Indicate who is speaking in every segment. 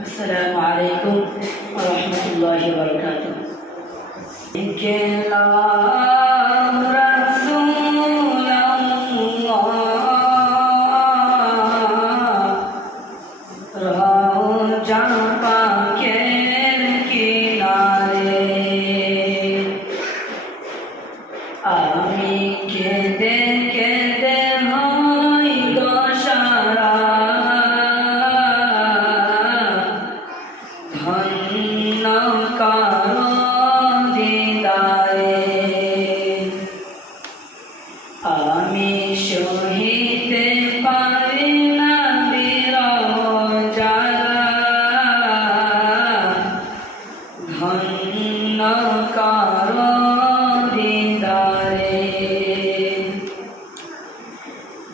Speaker 1: السلام عليكم ورحمة الله وبركاته إن كان जान पाके किनारे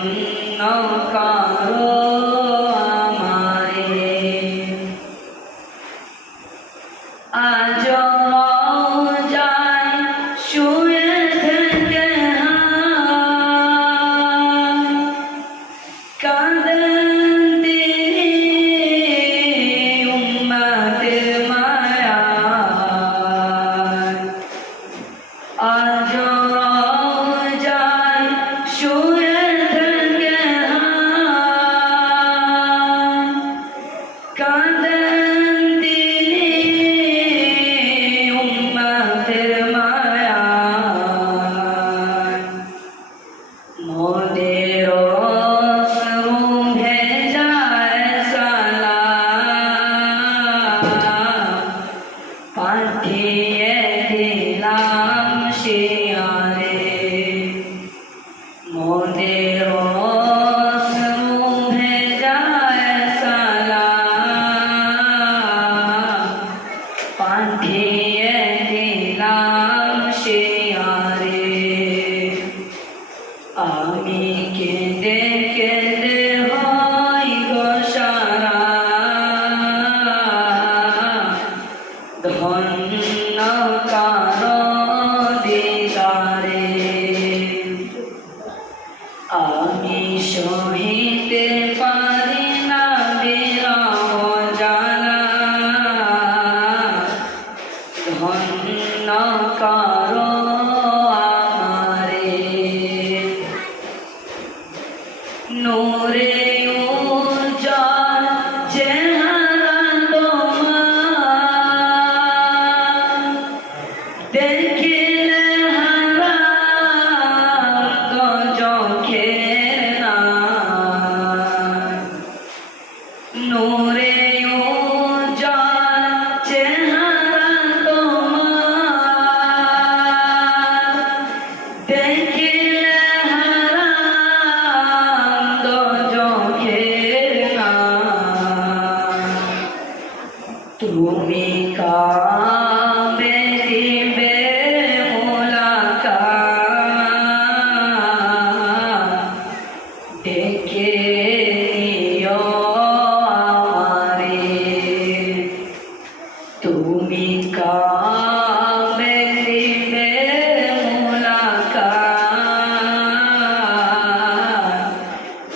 Speaker 1: অন্য কারণ আমি কেঁদে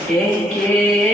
Speaker 1: Quem que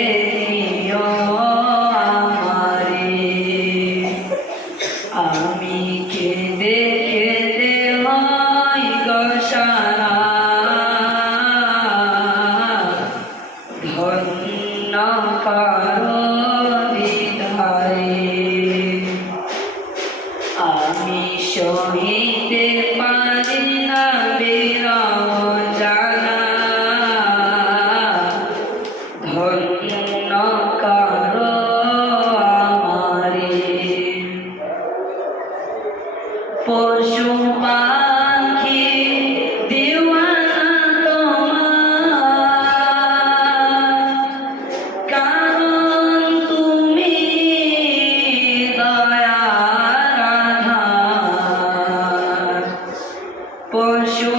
Speaker 1: পশু পাখি দিওয়ানা তোমার। কারণ তুমি দয়া পশু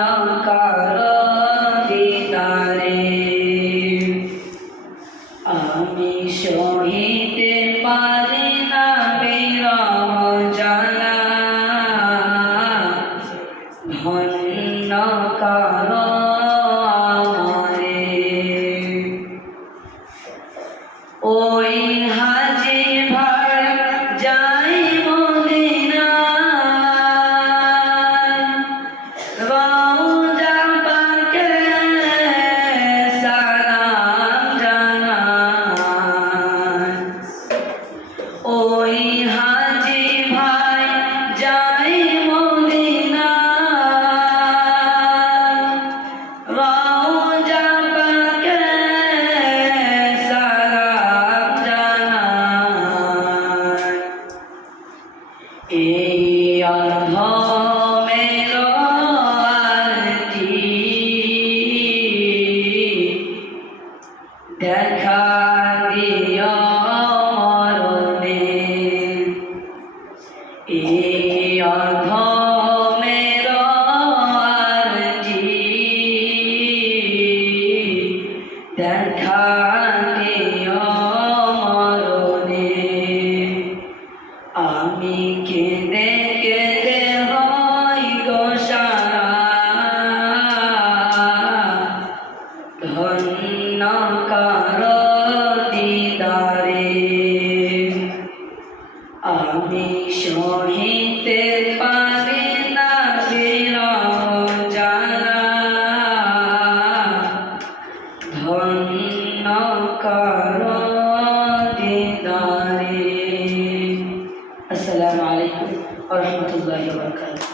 Speaker 1: Oh. আধা धन्य करा दीदारे असलकम वरहमल वर्का